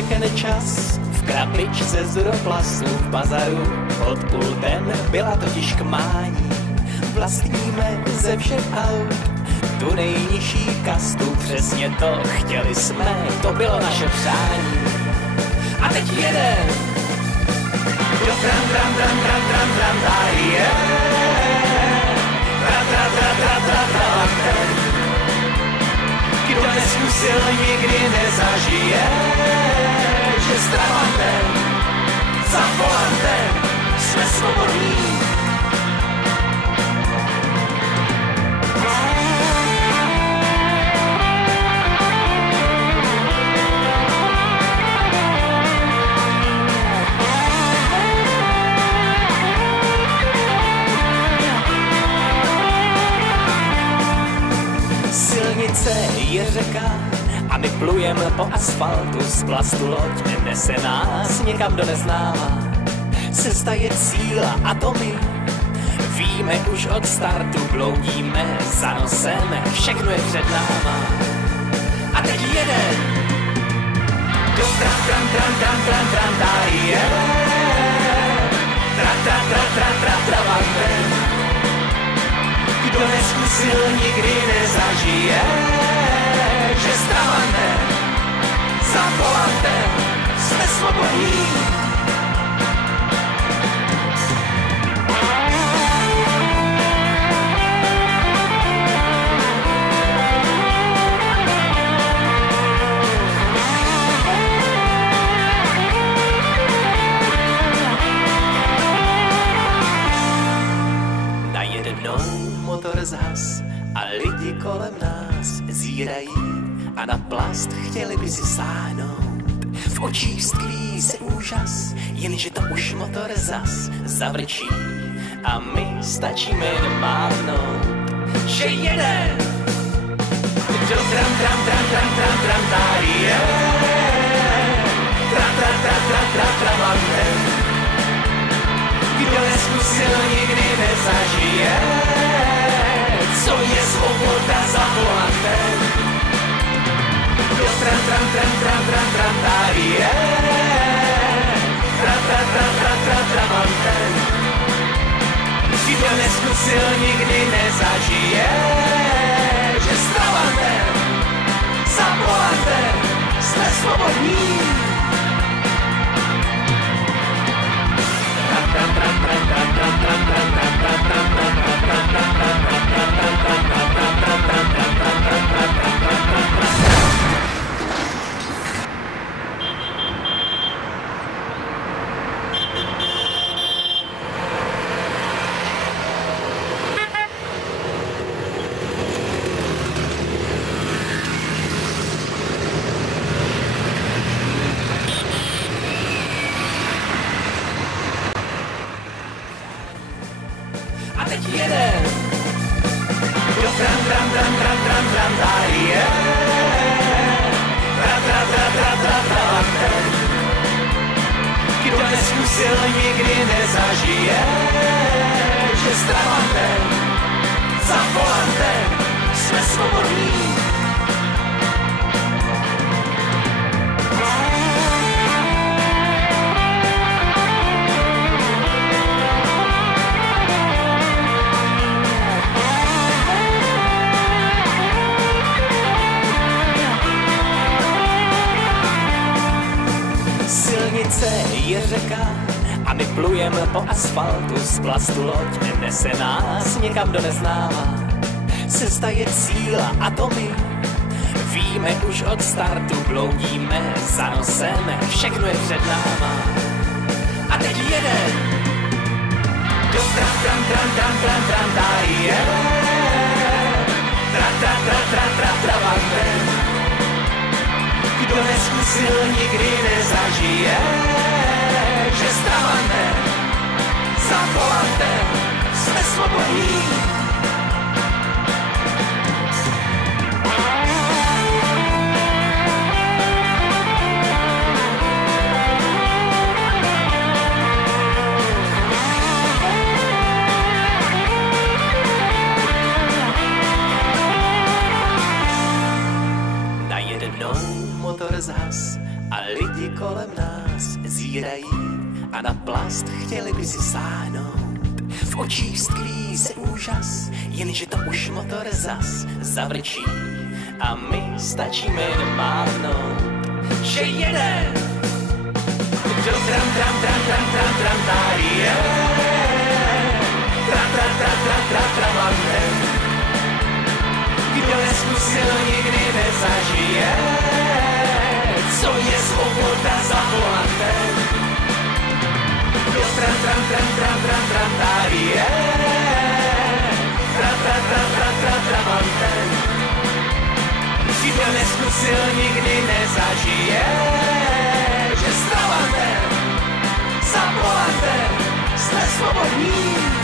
všechen čas v krabičce z Duroplastu v bazaru. Pod pultem byla totiž k mání, vlastníme ze všech aut tu nejnižší kastu, přesně to chtěli jsme, to bylo naše přání. A teď jeden do tram, tram, tram, tram, tram, tram, je. Tra, tra, tra, tra, tra, tra, tra. Kdo neskusil, nikdy nezažije, že s travantem, za volantem jsme svobodní. Silnice je řeka a my plujeme po asfaltu, z plastu loď nese nás někam do neznáma. Cesta je cíl a to my víme už od startu, bloudíme za nosem, všechno je před náma. A teď jeden do tram, tram, tram, tram, tram, tram, tram, je. Tra, tra, tra, tra, tra, travantem. Kdo neskusil, nikdy nezažije, že s travantem, za volantem jsme svobodní. Motor zhas a lidi kolem nás zírají a na plast chtěli by si sáhnout. V očích stkví se úžas, jenže to už motor zas zavrčí a my stačíme jen mávnout, že jeden do tram, tram, tram, tram, tram, tram, tady je. Tra, tra, tra, tra, tra, travantem. Kdo neskusil, nikdy nezažije, co je svoboda za volantem. Do tram, tram, tram, tram, tram, tram, tady je. Tra, tra, tra, tra, tra, travantem. Kdo neskusil, nikdy nezažije, že s travantem, za volantem jsme svobodní. A teď jeden do tram, tram, tram, tram, tram, tram, tady je. Tra, tra, tra, tra, tra, travantem. Kdo neskusil, nikdy nezažije, že s travantem, za volantem jsme svobodní. Silnice je řeka a my plujeme po asfaltu, z plastu loď nese nás někam do neznáma. Cesta je cíl a to my víme už od startu, bloudíme za nosem, všechno je před náma. A teď jeden do tram, tram, tram, tram, tram, tram, tady je. Tra, tra, tra, tra, tra, travantem. Kdo neskusil, nikdy nezažije, že s travantem, za volantem jsme svobodní. zhas a lidi kolem nás zírají a na plast chtěli by si sáhnout. V očích stkví se úžas, jenže to už motor zas zavrčí a my stačíme jen mávnout, že jede do tram tram tram tram tram tram tárie tra tra tra tra tra tramante. Kdo neskusil, nikdy nezažije, co je svoboda za volantem. Do tram tram tram tram tram tram tárie tra tra tra tra tra tramante. Kdo neskusil, nikdy nezažije, že s tramantem za volantem jsme svobodní.